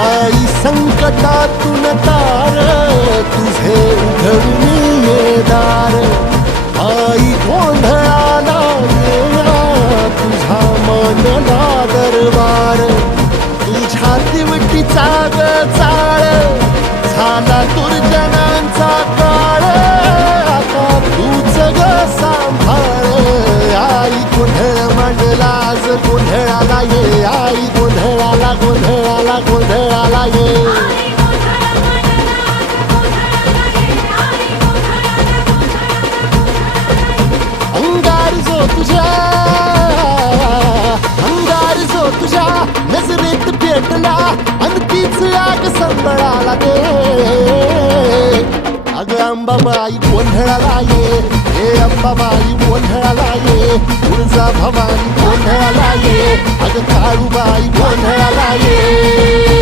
आई संकटातून तार तुझे उघडून ये दार. आई गोंधळाला येणा तुझा मनला दरबार. तुझ्या दिवटीचा ग चाळ झाला दुर्जनांचा काळ. आता तूच ग सांभाळ. आई गोंधळ मांडला आज गोंधळाला ये. आई गोंधळाला गोंधळाला गोंधळाला ये. अंगार जो तुझ्या नजरेत पेटला अन तीच आग संबळाला दे. अग अंबाबाई गोंधळाला ये. हे अंबाबाई गोंधळाला ये. तुळजा भवानी गोंधळाला ये. अग काळूबाई गोंधळाला ये.